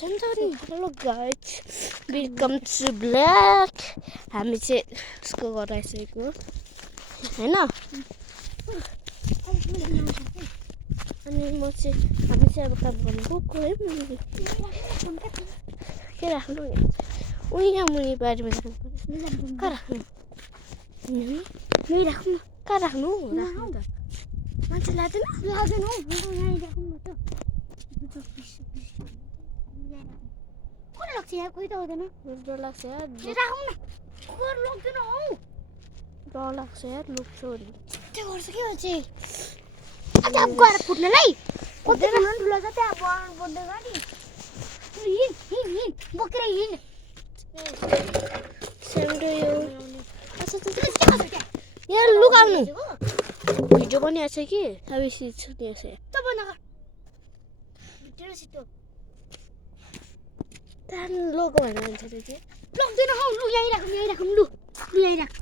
Hello guys, welcome to Black. हामी चाहिँ उसको घर आइसकेको हैन अनि म चाहिँ हामी चाहिँ अब काम गर्नु गएको है के राख्नु यहाँ मुनि बारीमा राख्नु कहाँ राख्नु यही राख्नु कहाँ राख्नु त मान्छे लाग्दैन हौ यहीँ राख्नु म त कोही लाग्छ यहाँ कोही त आउँदैन डर लाग्छ यार राखौँ न कोही लाग्दैन हौ डर लाग्छ यार लुक्छ नि त्यो गर्छ के हो चाहिँ अब गएर फुट्नलाई कति ठुलो छ त्यहाँ बढ्दै गाडी हिँड बोकेर हिँड सेम्डो यो यहाँ लुकाउनु भिडियो पनि आएको छ कि अब सुनिएको छ छिटो त्यहाँ लोगो भएर जान्छ त्यो चाहिँ लग्दैन हौ लु यहीँ राखौँ लु यहीँ राख